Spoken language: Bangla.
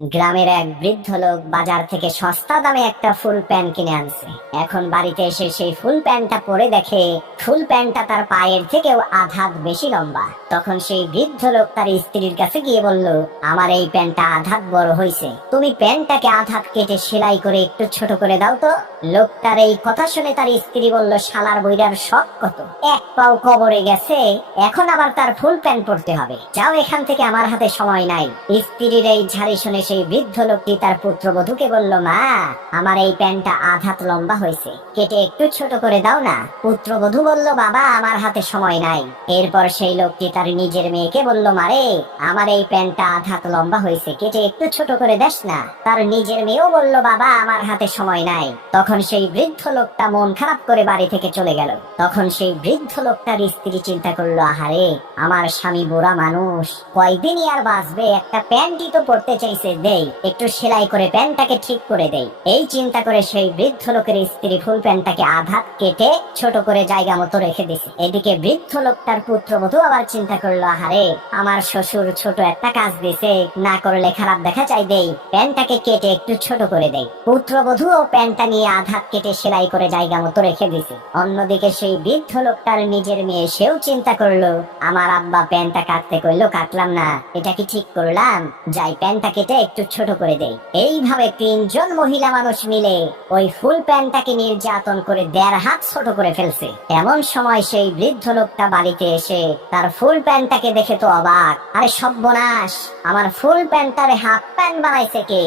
গ্রামের এক বৃদ্ধ লোক বাজার থেকে সস্তা দামে একটা ফুল প্যান্ট কিনে আনছে। এখন বাড়িতে এসে সেই ফুল প্যান্টটা পরে দেখে ফুল প্যান্টটা তার পায়ের থেকেও আধ হাত বেশি লম্বা। তখন সেই বৃদ্ধ লোক তার স্ত্রীর কাছে গিয়ে বলল, আমার এই প্যান্টটা আধ হাত বড় হয়েছে, তুমি প্যান্টটাকে আধ হাত কেটে সেলাই করে একটু ছোট করে দাও তো। লোকটার এই কথা শুনে তার স্ত্রী বলল, শালার বইরার শখ কত, এক পাও কবরে গেছে, এখন আবার তার ফুল প্যান্ট পরতে হবে, যাও এখান থেকে, আমার হাতে সময় নাই। স্ত্রীর এই ঝাড়ি শুনে সেই বৃদ্ধ লোকটি তার পুত্রবধূকে বলল, মা, আমার এই প্যান্টটা আধ হাত লম্বা হয়েছে, কেটে একটু ছোট করে দাও না। পুত্রবধূ বলল, বাবা, আমার হাতে সময় নাই। এরপর সেই লোকটি তার নিজের মেয়েকে বলল, মারে, আমার এই প্যান্টটা আধ হাত লম্বা হয়েছে, কেটে একটু ছোট করে দেস না। তার নিজের মেয়েও বলল, বাবা, আমার হাতে সময় নাই। তখন সেই বৃদ্ধ লোকটা মন খারাপ করে বাড়ি থেকে চলে গেল। তখন সেই বৃদ্ধ লোকটার স্ত্রী চিন্তা করলো, আহারে, আমার স্বামী বুড়া মানুষ, কয়দিনই আর বাঁচবে, একটা প্যান্টই তো পরতে চাইছে, দেই একটু সেলাই করে প্যান্টটাকে ঠিক করে দেই। এই চিন্তা করে সেই বৃদ্ধ লোকের স্ত্রী ফুল প্যান্টটাকে আধা কেটে ছোট করে জায়গা মতো রেখে দিছে। এদিকে বৃদ্ধ লোকটার পুত্রবধূ আবার চিন্তা করলো, আহারে, আমার শ্বশুর ছোট একটা কাজ দিছে, না করলে খারাপ দেখা যায়, দেই প্যান্টটাকে কেটে একটু ছোট করে দেই। পুত্রবধূ ও প্যান্টটা নিয়ে আধা কেটে সেলাই করে জায়গা মতো রেখে দিছে। অন্যদিকে সেই বৃদ্ধ লোকটার নিজের মেয়ে, সেও চিন্তা করলো, আমার আব্বা প্যান্টটা কাটতে কইলো, কাটলাম না, এটা কি ঠিক করলাম, যাই প্যান্টটা কেটে একটু ছোট করে দেই। এইভাবে তিনজন মহিলা মানুষ মিলে ওই ফুল প্যান্টটাকে নির্যাতন করে 1.5 হাত ছোট করে ফেলছে। এমন সময় সেই বৃদ্ধ লোকটা বাড়িতে এসে তার ফুল প্যান্টটাকে দেখে তো অবাক, আরে সর্বনাশ, আমার ফুল প্যান্টটারে হাফ প্যান্ট বানাইছে কে?